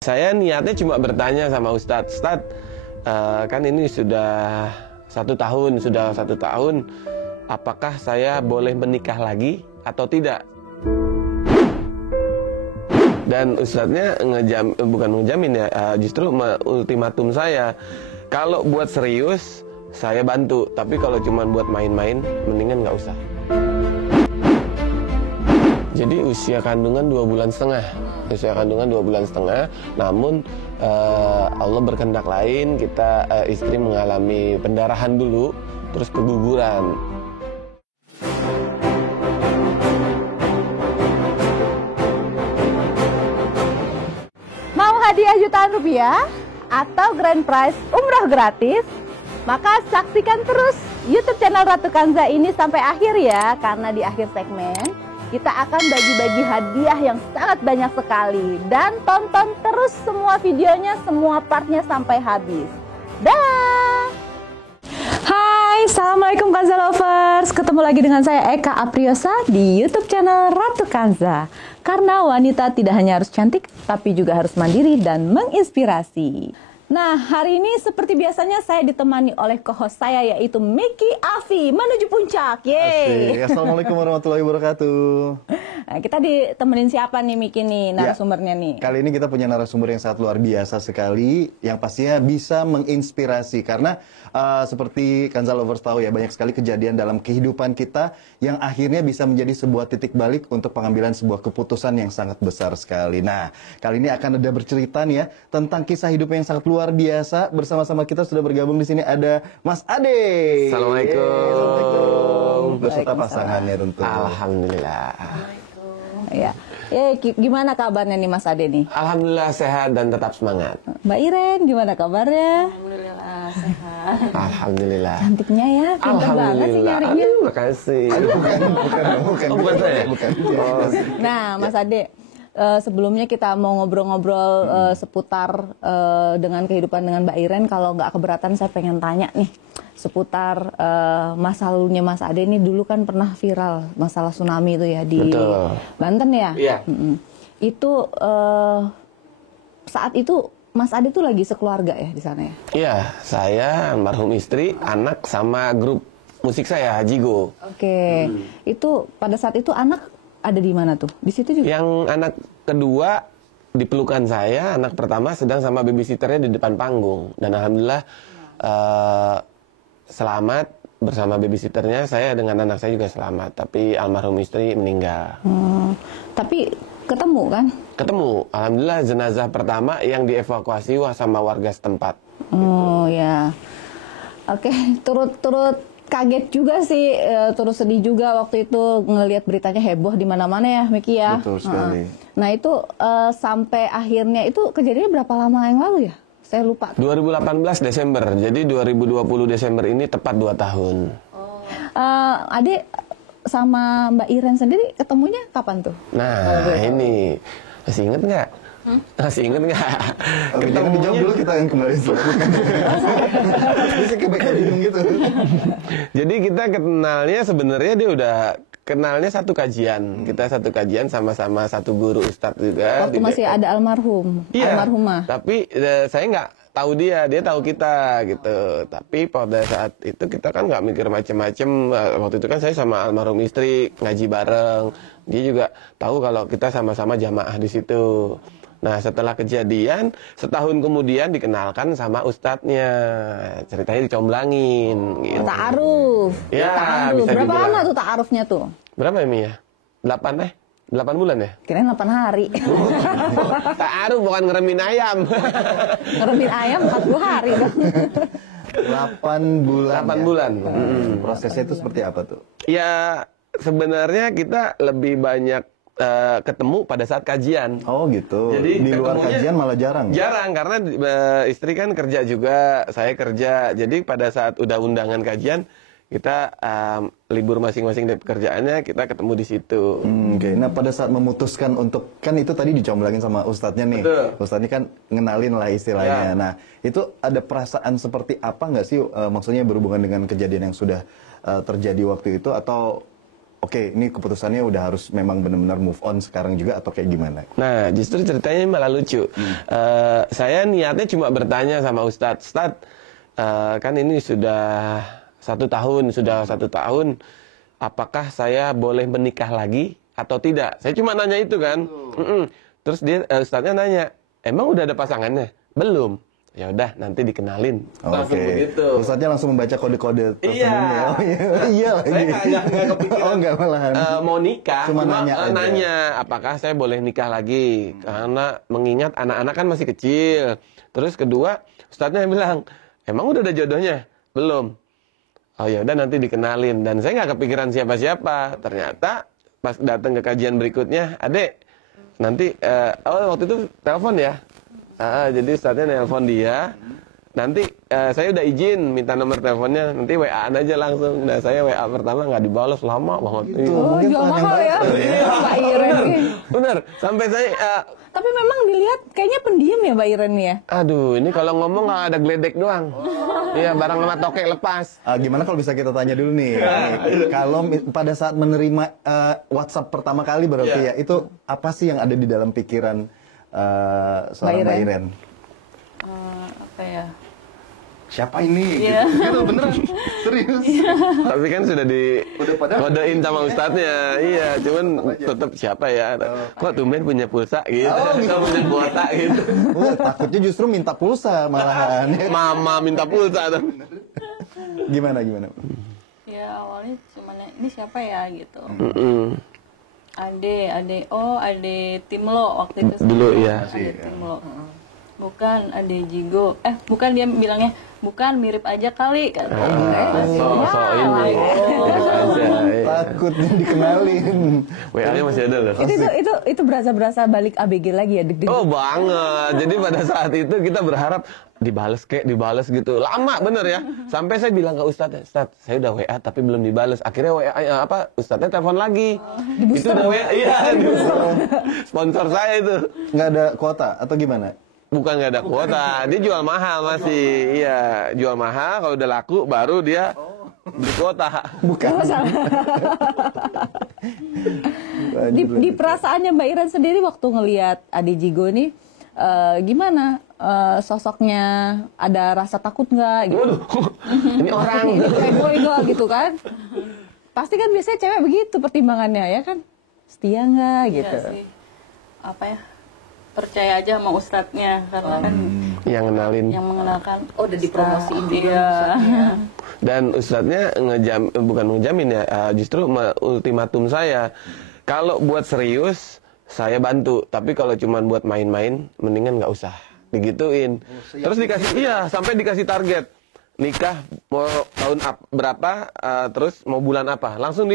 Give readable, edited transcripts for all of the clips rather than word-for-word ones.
Saya niatnya cuma bertanya sama Ustadz, kan ini sudah satu tahun, apakah saya boleh menikah lagi atau tidak? Dan Ustadznya bukan ngejamin ya, justru ultimatum saya, kalau buat serius saya bantu, tapi kalau cuma buat main-main, mendingan nggak usah. Jadi usia kandungan 2 bulan setengah. Namun Allah berkehendak lain, istri mengalami pendarahan dulu, terus keguguran. Mau hadiah jutaan rupiah atau grand prize umroh gratis? Maka saksikan terus YouTube channel Ratu Kanza ini sampai akhir ya, karena di akhir segmen kita akan bagi-bagi hadiah yang sangat banyak sekali. Dan tonton terus semua videonya, semua partnya sampai habis. Dah! Hai, Assalamualaikum Kanza Lovers. Ketemu lagi dengan saya Eka Apriosa di YouTube channel Ratu Kanza. Karena wanita tidak hanya harus cantik, tapi juga harus mandiri dan menginspirasi. Nah, hari ini seperti biasanya saya ditemani oleh co-host saya, yaitu Miki Afi, menuju puncak. Yeay. Assalamualaikum warahmatullahi wabarakatuh. Nah, kita ditemenin siapa nih Miki nih, narasumbernya nih? Kali ini kita punya narasumber yang sangat luar biasa sekali, yang pastinya bisa menginspirasi. Karena seperti Kanza Lovers tahu ya, banyak sekali kejadian dalam kehidupan kita yang akhirnya bisa menjadi sebuah titik balik untuk pengambilan sebuah keputusan yang sangat besar sekali. Nah, kali ini akan ada bercerita nih ya, tentang kisah hidup yang sangat luar biasa. Bersama-sama kita sudah bergabung di sini ada Mas Ade. Assalamualaikum. Beserta pasangannya tentu. Alhamdulillah. Ya. Gimana kabarnya nih Mas Ade nih? Alhamdulillah sehat dan tetap semangat. Mbak Iren, gimana kabarnya? Alhamdulillah sehat. Alhamdulillah. Cantiknya ya, pintar banget sih nyarinya. Aduh, makasih. Bukan saya. Nah, Mas Ade, sebelumnya kita mau ngobrol-ngobrol seputar dengan kehidupan dengan Mbak Iren. Kalau nggak keberatan, saya pengen tanya nih seputar masa lalunya Mas Ade. Ini dulu kan pernah viral masalah tsunami itu ya di Banten ya. Iya. Itu saat itu Mas Ade tuh lagi sekeluarga ya di sana ya? Iya, saya, almarhum istri, anak sama grup musik saya, Hajigo. Oke. Itu pada saat itu anak ada di mana tuh? Di situ juga? Yang anak kedua di pelukan saya, anak pertama sedang sama babysitternya di depan panggung. Dan alhamdulillah selamat bersama babysitternya, saya dengan anak saya juga selamat. Tapi almarhum istri meninggal. Tapi ketemu kan? Ketemu, alhamdulillah jenazah pertama yang dievakuasi sama warga setempat. Oh ya. Oke, turut kaget juga sih, turut sedih juga waktu itu ngelihat beritanya heboh di mana-mana ya, Miki ya. Betul sekali. Nah itu sampai akhirnya itu kejadiannya berapa lama yang lalu ya? Saya lupa. 2018 Desember, jadi 2020 Desember ini tepat 2 tahun. Adik sama Mbak Iren sendiri ketemunya kapan tuh? Nah ini, masih inget nggak? Masih inget nggak? Jangan dijawab dulu, kita yang kembali selanjutnya. Bisa kebaikan bingung gitu. Jadi kita kenalnya sebenarnya dia udah kenalnya satu kajian. Kita satu kajian sama-sama satu guru ustadz juga. Waktu masih ada almarhum, almarhumah. Tapi saya nggak tahu dia tahu kita gitu. Tapi pada saat itu kita kan nggak mikir macem-macem. Waktu itu kan saya sama almarhum istri ngaji bareng. Dia juga tahu kalau kita sama-sama jamaah di situ. Nah setelah kejadian, setahun kemudian dikenalkan sama ustadznya. Ceritanya dicomblangin gitu. Ta'aruf. Ya, ta'aruf. bisa Berapa dibilang. lama tuh ta'arufnya tuh? Berapa ya Mi ya? 8 bulan ya? Kirain 8 hari. Ta'aruf bukan ngeremin ayam. Ngeremin ayam 40 hari dong. 8 bulan. 8 bulan. Prosesnya itu seperti apa tuh? Ya sebenarnya kita lebih banyak ketemu pada saat kajian. Oh gitu. Jadi di luar ketemunya kajian malah jarang. Jarang karena istri kan kerja juga, saya kerja. Jadi pada saat udah undangan kajian, kita libur masing-masing dari pekerjaannya, kita ketemu di situ. Oke. Nah pada saat memutuskan untuk, kan itu tadi dicomblangin sama ustadznya nih. Betul. Ustadznya kan ngenalin lah istilahnya. Ya. Nah itu ada perasaan seperti apa nggak sih? Maksudnya berhubungan dengan kejadian yang sudah terjadi waktu itu, atau oke, ini keputusannya udah harus memang benar-benar move on sekarang juga atau kayak gimana? Nah, justru ceritanya malah lucu. Saya niatnya cuma bertanya sama Ustadz, kan ini sudah 1 tahun, apakah saya boleh menikah lagi atau tidak? Saya cuma nanya itu kan. Terus Ustadznya nanya, emang udah ada pasangannya? Belum. Ya udah, nanti dikenalin. Oke. begitu. Ustadznya langsung membaca kode-kode Iya. tersembunyi. Oh iya lagi. Saya nggak kepikiran. Oh nggak malahan. Mau nikah, Cuma nanya aja. nanya apakah saya boleh nikah lagi, karena mengingat anak-anak kan masih kecil. Terus kedua, Ustadznya bilang, emang udah ada jodohnya? Belum. Oh ya udah, nanti dikenalin. Dan saya nggak kepikiran siapa-siapa. Ternyata pas datang ke kajian berikutnya, Adek, nanti waktu itu telepon ya. Jadi Ustadznya nelpon dia. Nanti saya udah izin minta nomor teleponnya, nanti WA-an aja langsung. Nah, saya WA pertama nggak dibalas, lama banget. Gitu. Oh, Mungkin jual pelan yang mahal ya, Mbak Iren. Bener, sampai saya Tapi memang dilihat kayaknya pendiam ya Mbak Iren ya. aduh, ini kalau ngomong nggak ada geledek doang. Iya, barang sama tokek lepas. Gimana kalau bisa kita tanya dulu nih, kalau pada saat menerima WhatsApp pertama kali berarti ya, itu apa sih yang ada di dalam pikiran seorang Mbak Iren? Apa ya? Siapa ini? Iya. Gitu beneran, serius. Tapi kan sudah kodein sama ustadznya. Iya, cuman tetap siapa ya? Kok tumben punya pulsa gitu? Kok punya kuota gitu? Takutnya justru minta pulsa malahan. Mama minta pulsa tuh. Gimana? Ya awalnya cuma ini siapa ya gitu. Ade Timlo waktu itu. Dulu ya. Ade Timlo. Bukan Ade Jigo. Bukan, dia bilangnya bukan, mirip aja kali kan. So ini. Mirip aja. Iya. Takutnya dikenalin. WA-nya masih ada loh. Itu berasa balik ABG lagi ya, deg-deg. Oh banget. Jadi pada saat itu kita berharap dibales gitu. Lama bener ya. Sampai saya bilang ke Ustadz, saya udah WA tapi belum dibales. Akhirnya Ustadznya telepon lagi. Itu udah WA. Iya, sponsor saya itu. Nggak ada kuota atau gimana? Bukan nggak ada kuota, dia jual mahal masih. Iya, jual mahal. Kalau udah laku baru dia beli kuota. Bukan. Di perasaannya Mbak Iren sendiri waktu ngelihat Ade Jigo nih, gimana sosoknya? Ada rasa takut nggak? Gitu? Waduh, ini orang. Playboy nggak gitu kan? Pasti kan biasanya cewek begitu pertimbangannya ya kan? Setia nggak gitu? Iya sih. Apa ya? Percaya aja sama ustadznya karena kan Yang kenalin. yang mengenalkan. Oh, udah dipromosiin juga Iya. Dan ustadznya bukan ngejamin ya, justru ultimatum saya. Kalau buat serius, saya bantu. Tapi kalau cuma buat main-main, mendingan nggak usah. Digituin. Terus sampai dikasih target. Nikah mau tahun berapa, terus mau bulan apa. Langsung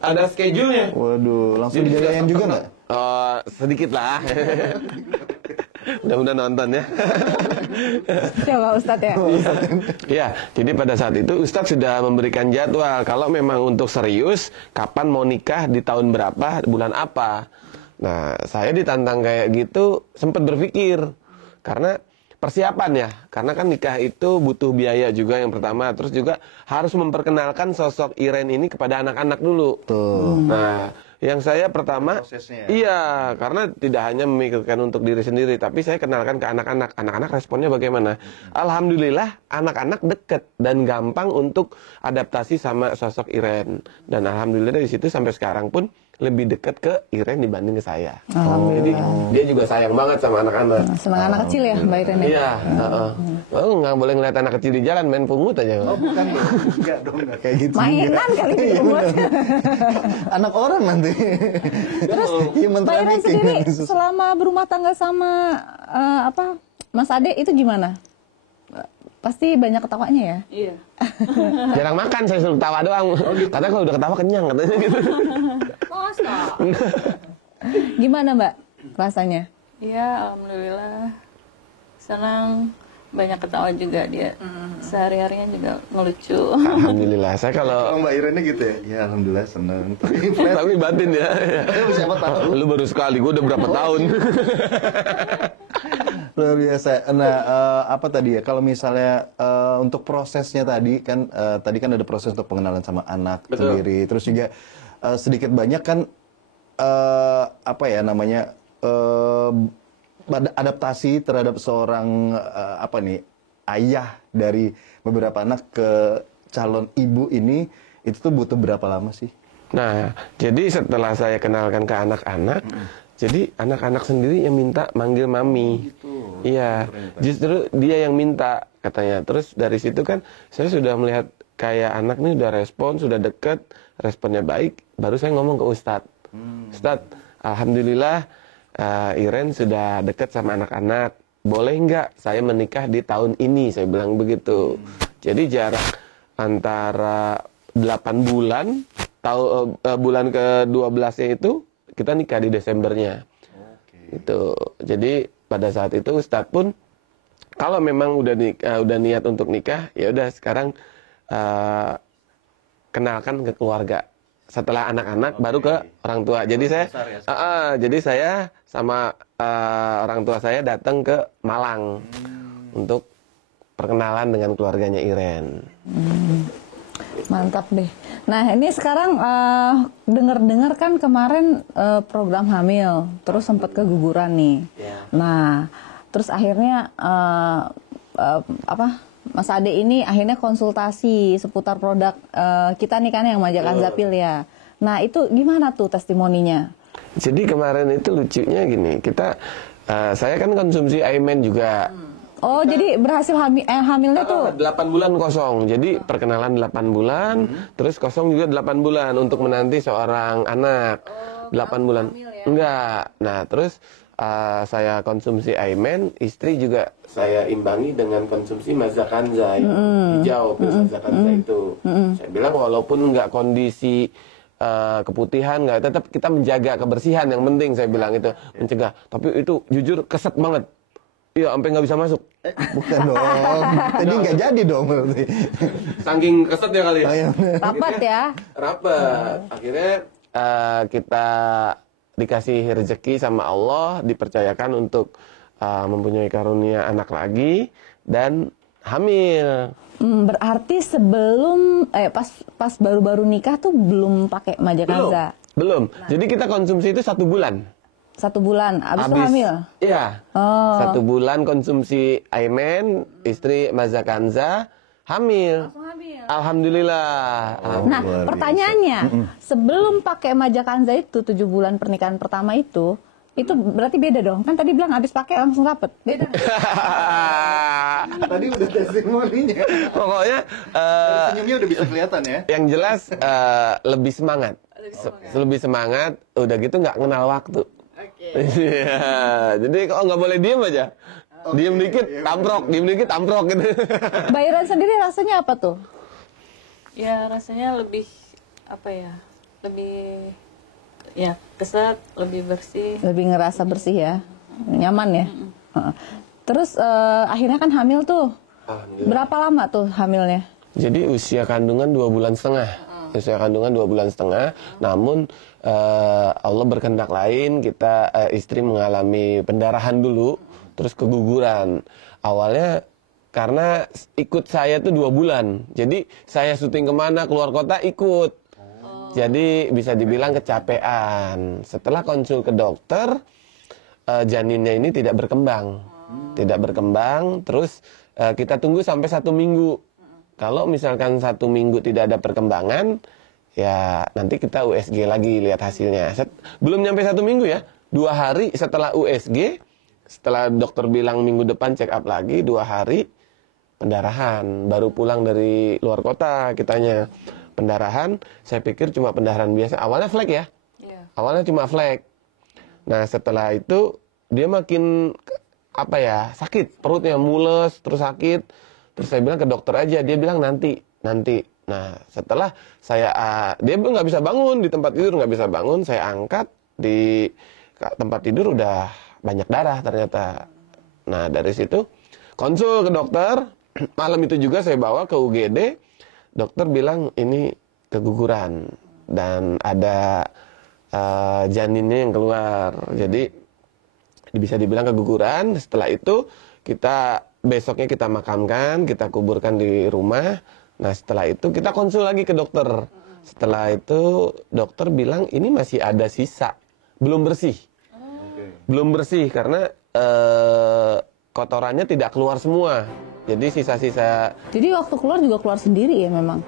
ada schedule-nya. Waduh, langsung Jadi dijayain juga nggak? Sedikit lah. Mudah-mudahan nonton ya. Coba Ustadz ya. Ya, jadi pada saat itu Ustadz sudah memberikan jadwal. Kalau memang untuk serius, kapan mau nikah, di tahun berapa, bulan apa. Nah, saya ditantang kayak gitu, sempat berpikir. Karena persiapan ya. Karena kan nikah itu butuh biaya juga yang pertama. Terus juga harus memperkenalkan sosok Iren ini kepada anak-anak dulu. Tuh. Nah, yang saya pertama, Prosesnya. iya, karena tidak hanya memikirkan untuk diri sendiri, tapi saya kenalkan ke anak-anak. Anak-anak responnya bagaimana? Alhamdulillah, anak-anak deket dan gampang untuk adaptasi sama sosok Iren. Dan alhamdulillah dari situ sampai sekarang pun lebih dekat ke Iren dibanding ke saya. Jadi dia juga sayang banget sama anak-anak. Senang anak kecil ya Mbak Iren ya? Iya, nggak boleh ngeliat anak kecil di jalan main pungut aja. Oh, bukan dong. Enggak dong, enggak kayak gitu. Mainan kali di rumah. Anak orang nanti. Terus Iya, Mbak Iren sendiri selama berumah tangga sama Mas Ade itu gimana? Pasti banyak ketawanya ya? Iya. Jarang makan, saya suruh ketawa doang. Katanya kalau udah ketawa kenyang katanya gitu. Masa? Gimana Mbak rasanya? Iya, alhamdulillah. Senang, banyak ketawa juga dia. Sehari-harinya juga ngelucu. Alhamdulillah. Saya kalau Mbak Irennya gitu ya? Ya alhamdulillah seneng. tapi batin ya. Siapa tahu. Lu baru sekali, gue udah berapa tahun. Luar biasa. Nah, apa tadi ya? Kalau misalnya untuk prosesnya tadi kan ada proses untuk pengenalan sama anak Betul. sendiri. Terus juga sedikit banyak kan apa ya namanya adaptasi terhadap seorang apa nih ayah dari beberapa anak ke calon ibu ini itu tuh butuh berapa lama sih? Nah, jadi setelah saya kenalkan ke anak-anak, jadi anak-anak sendiri yang minta manggil mami. Iya, justru dia yang minta katanya. Terus dari situ kan saya sudah melihat kayak anak nih udah respon, sudah deket, responnya baik, baru saya ngomong ke Ustadz. Ustadz, alhamdulillah Iren sudah deket sama anak-anak. Boleh nggak saya menikah di tahun ini? Saya bilang begitu. Jadi jarak antara 8 bulan, bulan ke-12-nya itu kita nikah di Desembernya. Itu. Jadi pada saat itu Ustadz pun kalau memang udah niat untuk nikah, ya udah sekarang kenalkan ke keluarga. Setelah anak-anak baru ke orang tua. Jadi saya sama orang tua saya datang ke Malang untuk perkenalan dengan keluarganya Iren. Mantap deh. Nah ini sekarang dengar-dengar kan kemarin program hamil, terus sempat keguguran nih. Nah terus akhirnya Mas Ade ini akhirnya konsultasi seputar produk kita nih kan yang Majakan Zapil ya. Nah itu gimana tuh testimoninya? Jadi kemarin itu lucunya gini, saya kan konsumsi Aimen juga. Oh jadi berhasil hamilnya tuh 8 bulan kosong. Jadi perkenalan 8 bulan, terus kosong juga 8 bulan untuk menanti seorang anak. 8 bulan. Enggak. Nah, terus saya konsumsi Aimen, istri juga saya imbangi dengan konsumsi Mazakanza hijau, pil Mazakanza itu. Saya bilang walaupun enggak kondisi keputihan, enggak, tetap kita menjaga kebersihan yang penting, saya bilang itu mencegah. Tapi itu jujur keset banget. Iya, sampai nggak bisa masuk. Bukan dong. Tadi nggak jadi dong berarti. Saking keset ya kali ya. rapat ya. Rapat. Akhirnya kita dikasih rezeki sama Allah, dipercayakan untuk mempunyai karunia anak lagi dan hamil. Berarti sebelum pas baru-baru nikah tuh belum pakai Majakanza. Belum. Jadi kita konsumsi itu 1 bulan. 1 bulan, abis itu hamil? Iya. 1 bulan konsumsi Aimen, istri Mazakanza, hamil. Langsung hamil. Alhamdulillah. Nah, pertanyaannya, sebelum pakai Majakanza itu 7 bulan pernikahan pertama itu berarti beda dong? Kan tadi bilang abis pakai langsung rapet. Beda. Tadi udah testimoninya. Pokoknya senyumnya udah bisa kelihatan ya. yang jelas lebih semangat. Lebih semangat, udah gitu nggak kenal waktu. Iya, jadi kok nggak boleh diem aja. Diem dikit, tamprok, diem dikit, tamprok gitu. Bayaran sendiri rasanya apa tuh? Ya rasanya lebih apa ya? Lebih ya keset, lebih bersih. Lebih ngerasa bersih ya, nyaman ya. Terus akhirnya kan hamil tuh. Berapa lama tuh hamilnya? Jadi usia kandungan 2 bulan setengah. Usia kandungan 2 bulan setengah. Namun Allah berkehendak lain, kita istri mengalami pendarahan dulu, terus keguguran. Awalnya karena ikut saya tuh 2 bulan. Jadi saya syuting kemana, keluar kota ikut. Jadi bisa dibilang kecapean. Setelah konsul ke dokter, janinnya ini tidak berkembang. Tidak berkembang, terus kita tunggu sampai 1 minggu. Kalau misalkan 1 minggu tidak ada perkembangan, ya nanti kita USG lagi lihat hasilnya. Belum nyampe 1 minggu ya, 2 hari setelah USG, setelah dokter bilang minggu depan check up lagi, 2 hari pendarahan. Baru pulang dari luar kota kitanya. Pendarahan, saya pikir cuma pendarahan biasa. Awalnya flek ya, awalnya cuma flek. Nah setelah itu dia makin sakit, perutnya mules, terus sakit. Terus saya bilang ke dokter aja, dia bilang nanti. Nah setelah dia nggak bisa bangun di tempat tidur, nggak bisa bangun, saya angkat di tempat tidur udah banyak darah ternyata. Nah dari situ konsul ke dokter, malam itu juga saya bawa ke UGD, dokter bilang ini keguguran dan ada janinnya yang keluar, jadi bisa dibilang keguguran. Setelah itu besoknya kita makamkan, kita kuburkan di rumah. Nah setelah itu kita konsul lagi ke dokter. Setelah itu dokter bilang ini masih ada sisa, belum bersih. Belum bersih karena kotorannya tidak keluar semua. Jadi sisa-sisa. Jadi waktu keluar juga keluar sendiri ya memang?